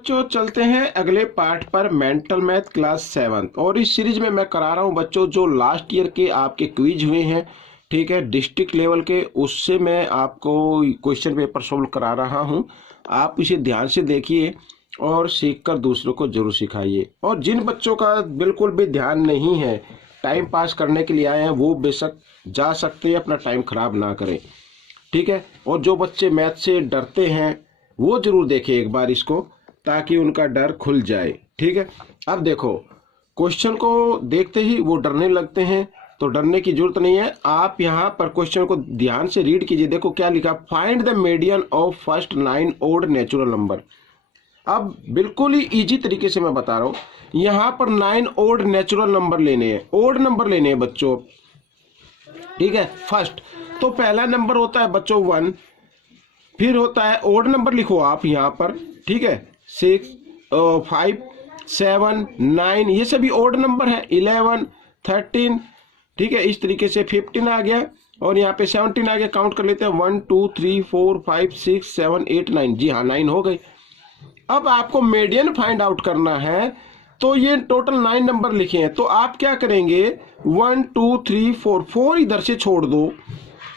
बच्चों चलते हैं अगले पार्ट पर, मेंटल मैथ क्लास 7। और इस सीरीज में मैं करा रहा हूं बच्चों जो लास्ट ईयर के आपके क्विज हुए हैं, ठीक है, डिस्ट्रिक्ट लेवल के, उससे मैं आपको क्वेश्चन पेपर सोल्व करा रहा हूं। आप इसे ध्यान से देखिए और सीखकर दूसरों को जरूर सिखाइए। और जिन बच्चों का बिल्कुल भी ध्यान नहीं है, टाइम पास करने के लिए आए हैं, वो बेशक जा सकते हैं, अपना टाइम खराब ना करें, ठीक है। और जो बच्चे मैथ से डरते हैं वो जरूर देखें एक बार इसको, ताकि उनका डर खुल जाए, ठीक है। अब देखो, क्वेश्चन को देखते ही वो डरने लगते हैं, तो डरने की जरूरत नहीं है। आप यहाँ पर क्वेश्चन को ध्यान से रीड कीजिए। देखो क्या लिखा, find the median of first 9 odd natural number. अब बिल्कुल ही इजी तरीके से मैं बता रहा हूँ, यहाँ पर 9 ओड नेचुरल नंबर लेने हैं, ओड नंबर लेने हैं बच्चों, ठीक है। फर्स्ट तो पहला नंबर होता है बच्चों 1, फिर होता है ओड नंबर, लिखो आप यहाँ पर, ठीक है, 6, 5, 7, 9, ये सभी ओड नंबर है, 11, 13, ठीक है। इस तरीके से 15 आ गया और यहाँ पे 17 आ गया। काउंट कर लेते हैं, 1 2 3 4 5 6 7 8 9। जी हाँ, 9 हो गई। अब आपको मीडियन फाइंड आउट करना है, तो ये टोटल 9 नंबर लिखे हैं, तो आप क्या करेंगे, 1 2 3 4, 4 इधर से छोड़ दो,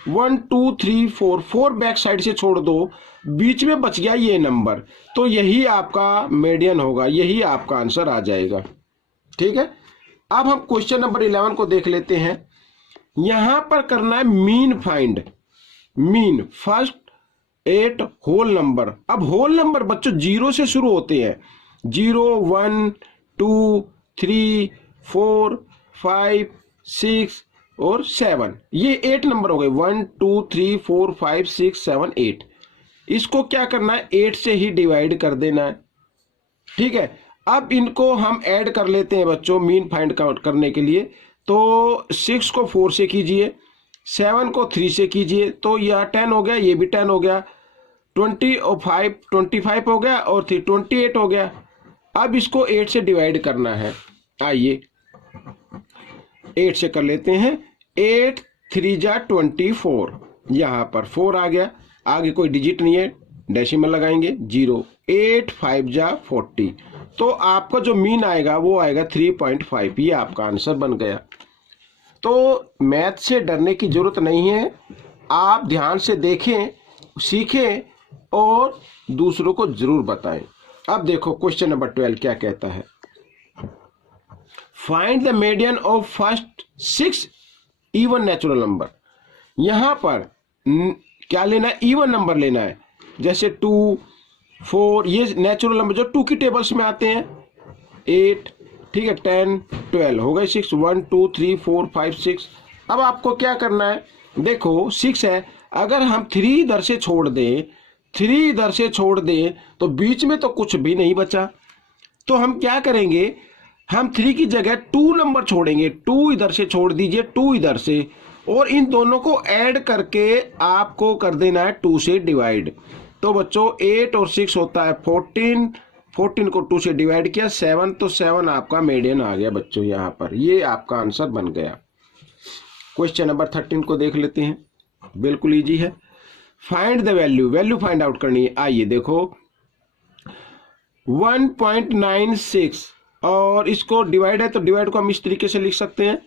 1 2 3 4, 4 बैक साइड से छोड़ दो, बीच में बच गया ये नंबर, तो यही आपका मीडियन होगा, यही आपका आंसर आ जाएगा, ठीक है। अब हम क्वेश्चन नंबर 11 को देख लेते हैं। यहां पर करना है mean find, mean first 8 whole number. अब होल नंबर बच्चों 0 से शुरू होते हैं, 0 1 2 3 4 5 6 और 7, ये 8 नंबर हो गए, 1 2 3 4 5 6 7 8। इसको क्या करना है, 8 से ही डिवाइड कर देना है, ठीक है। अब इनको हम ऐड कर लेते हैं बच्चों मीन फाइंड करने के लिए। तो 6 को 4 से कीजिए, 7 को 3 से कीजिए, तो यह 10 हो गया, ये भी 10 हो गया, 20 और 5 25 हो गया, और 3 28 हो गया। अब इसको 8 से डिवाइड करना है, आइए 8 से कर लेते हैं, 8 3 जा 24, यहाँ पर 4 आ गया, आगे कोई डिजिट नहीं है, डेसिमल लगाएंगे 0, 8 5 जा 40, तो आपका जो मीन आएगा वो आएगा 3.5, ये आपका आंसर बन गया। तो मैथ से डरने की जरूरत नहीं है, आप ध्यान से देखें, सीखें और दूसरों को जरूर बताएं। अब देखो क्वेश्चन नंबर 12 क्या कहता है, find the median of first 6 even natural number. यहां पर क्या लेना है, इवन नंबर लेना है, जैसे 2 4, ये नेचुरल नंबर जो 2 की टेबल्स में आते हैं, 8, ठीक है, 10 12 हो गए, 6 1 2 3 4 5 6। अब आपको क्या करना है, देखो 6 है, अगर हम 3 इधर से छोड़ दें, 3 इधर से छोड़ दें, तो बीच में तो कुछ भी नहीं बचा, तो हम क्या करेंगे, हम 3 की जगह 2 नंबर छोड़ेंगे, 2 इधर से छोड़ दीजिए, 2 इधर से, और इन दोनों को ऐड करके आपको कर देना है 2 से डिवाइड। तो बच्चों 8 और 6 होता है 14, 14 को 2 से डिवाइड किया 7, तो 7 आपका मीडियन आ गया बच्चों, यहाँ पर ये आपका आंसर बन गया। क्वेश्चन नंबर 13 को देख लेते हैं, बिल्कुल इजी है। Find the value, value find out करनी है। आइए देखो 1.96, और इसको डिवाइड है, तो डिवाइड को हम इस तरीके से लिख सकते हैं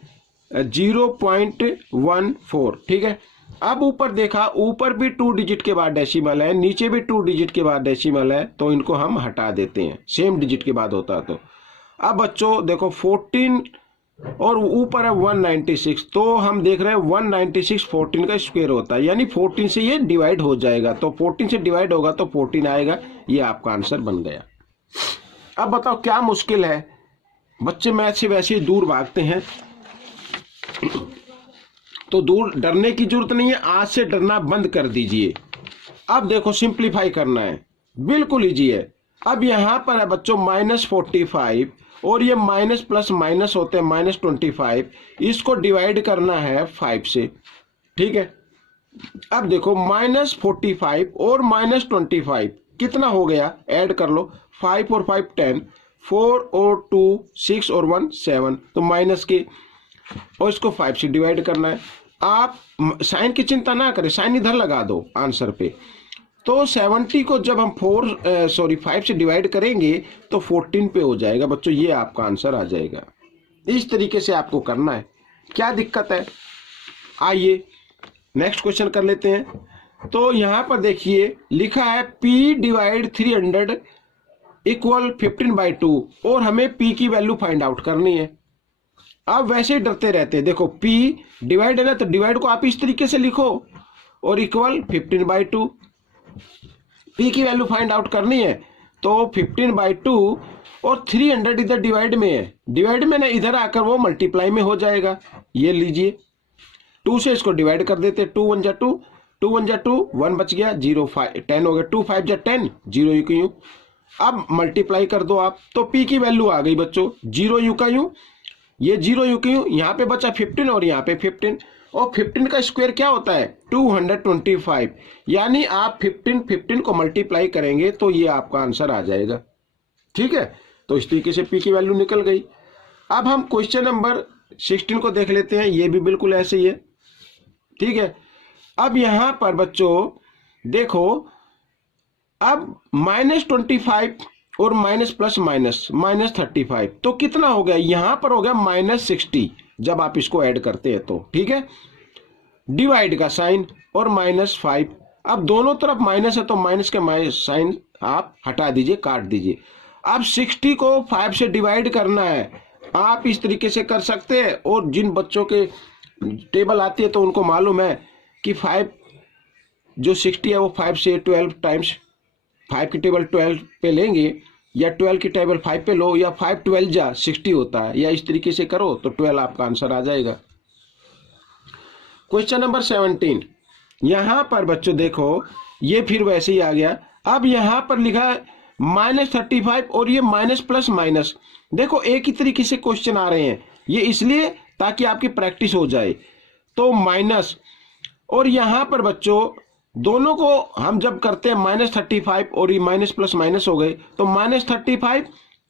0.14, ठीक है। अब ऊपर देखा, ऊपर भी 2 डिजिट के बाद डेसिमल है, नीचे भी 2 डिजिट के बाद डेसिमल है, तो इनको हम हटा देते हैं, सेम डिजिट के बाद होता तो। अब बच्चों देखो 14 और ऊपर है 196, तो हम देख रहे हैं 196 14 का स्क्वायर होता है, यानी 14 से ये डिवाइड हो जाएगा, तो 14 से डिवाइड होगा तो 14 आएगा, ये आपका आंसर बन गया। अब बताओ क्या मुश्किल है, बच्चे मैथ से वैसे ही दूर भागते हैं, तो दूर डरने की जरूरत नहीं है, आज से डरना बंद कर दीजिए। अब देखो सिंप्लीफाई करना है, बिल्कुल इजी है। अब यहां पर है बच्चों -45, और ये माइनस प्लस माइनस होते हैं -25, इसको डिवाइड करना है 5 से, ठीक है। अब देखो -45 और -25 कितना हो गया, ऐड कर लो, 5 और 5 10, 4 और 2 6 और 1 7, तो माइनस के, और इसको 5 से डिवाइड करना है। आप साइन की चिंता ना करें, साइन इधर लगा दो आंसर पे, तो 70 को जब हम 5 से डिवाइड करेंगे तो 14 पे हो जाएगा बच्चों, ये आपका आंसर आ जाएगा। इस तरीके से आपको करना है, क्या दिक्कत है। आइए नेक्स्ट क्वेश्चन कर लेते हैं। तो यहां पर देखिए लिखा है P डिवाइड 300 इक्वल 15/2 और हमें P की वैल्यू फाइंड आउट करनी है। अब वैसे ही डरते रहते हैं, देखो P डिवाइड है ना, तो डिवाइड को आप इस तरीके से लिखो और इक्वल 15/2। P की वैल्यू फाइंड आउट करनी है तो 15/2 और 300 इधर डिवाइड में है, डिवाइड में ना इधर आकर वो मल्टीप्लाई में हो जाएगा। ये लीजिए 2 से इसको डिवाइड कर देते, 2 1 जा 2, 2 1 जा 2, 1 बच गया, 0 5 10 हो गया, 2 5 जा 10, 0 यू क्यों। अब मल्टीप्लाई कर दो आप, तो P की वैल्यू आ गई बच्चों 0 यू का यूं, ये 0 यू क्यों, यहाँ पे बचा 15 और यहाँ पे 15, और 15 का स्क्वायर क्या होता है 225, यानी आप 15 को मल्टीप्लाई करेंगे तो ये आपका आंसर आ जाएगा। ठीक है, तो इस तरीके से P की वैल्यू निकल गई। अब हम क्वेश्चन नंबर 16 को देख लेते हैं, ये भी बिल्कुल ऐसे ही है। ठीक है, अब यहां पर बच्चों देखो, अब -25 और माइनस प्लस माइनस -35, तो कितना हो गया, यहां पर हो गया -60 जब आप इसको ऐड करते हैं तो। ठीक है, डिवाइड का साइन और -5, अब दोनों तरफ माइनस है तो माइनस के माइनस साइन आप हटा दीजिए, काट दीजिए। अब 60 को 5 से डिवाइड करना है, आप इस तरीके से कर सकते हैं, और जिन बच्चों के टेबल आती है तो उनको मालूम है कि 5 जो 60 है वो 5 से 12 टाइम्स 5 की टेबल 12 पे लेंगे, या 12 की टेबल 5 पे लो, या 5 12 जा 60 होता है, या इस तरीके से करो तो 12 आपका आंसर आ जाएगा। क्वेश्चन नंबर 17, यहां पर बच्चों देखो ये फिर वैसे ही आ गया। अब यहां पर लिखा है -35 और ये माइनस प्लस माइनस, देखो एक ही तरीके से क्वेश्चन आ रहे हैं, ये इसलिए ताकि आपकी प्रैक्टिस हो जाए। तो माइनस, और यहां पर बच्चों दोनों को हम जब करते हैं -35 और ये माइनस प्लस माइनस हो गए, तो -35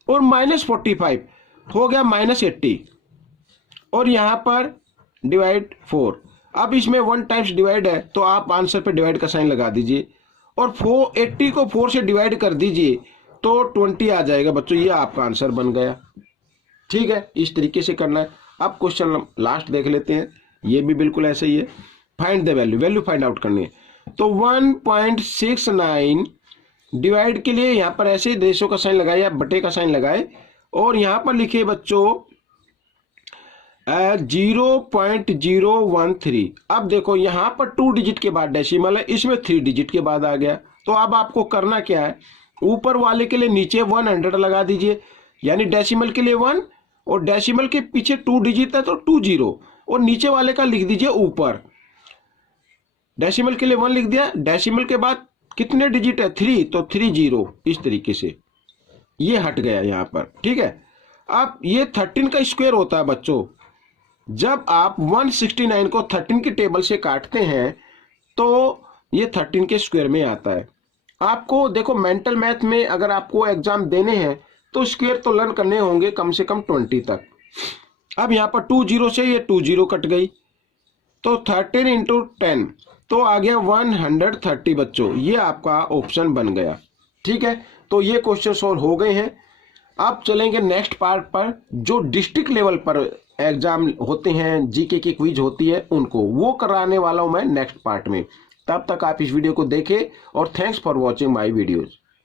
और -45 हो गया -80, और यहां पर डिवाइड 4। अब इसमें 1 टाइम्स डिवाइड है तो आप आंसर पे डिवाइड का साइन लगा दीजिए, और 80 को 4 से डिवाइड कर दीजिए तो 20 आ जाएगा बच्चों, ये आपका आंसर बन गया। ठीक है, इस तरीके से करना है। अब क्वेश्चन लास्ट देख लेते हैं, ये भी बिल्कुल ऐसे ही है। Find the value, value find out करनी है। तो 1.69 डिवाइड के लिए यहां पर ऐसे रेशो का साइन लगाए या बटे का साइन लगाए, और यहां पर लिखे बच्चों 0.013। अब देखो यहां पर 2 डिजिट के बाद डेसिमल है, इसमें 3 डिजिट के बाद आ गया। तो अब आपको करना क्या है, ऊपर वाले के लिए नीचे 100 लगा दीजिए, यानी डेसिमल के लिए 1 और डेसिमल के पीछे 2 डिजिट है तो 20, और नीचे वाले का लिख दीजिए ऊपर। डेसिमल के लिए 1 लिख दिया, डेसिमल के बाद कितने डिजिट है 3, तो 30, इस तरीके से ये हट गया यहां पर। ठीक है, अब ये 13 का स्क्वायर होता है बच्चों, जब आप 169 को 13 की टेबल से काटते हैं तो ये 13 के स्क्वायर में आता है। आपको देखो मेंटल मैथ में अगर आपको एग्जाम देने हैं तो स्क्वायर तो लर्न करने होंगे कम से कम 20 तक। अब यहाँ पर 20 से ये 20 कट गई, तो 13 × 10 तो आ गया 130 बच्चों, ये आपका ऑप्शन बन गया। ठीक है, तो ये क्वेश्चन सॉल्व हो गए हैं। अब चलेंगे नेक्स्ट पार्ट पर, जो डिस्ट्रिक्ट लेवल पर एग्जाम होते हैं, जीके की क्विज होती है, उनको वो कराने वाला हूं मैं नेक्स्ट पार्ट में। तब तक आप इस वीडियो को देखें और thanks for watching my videos.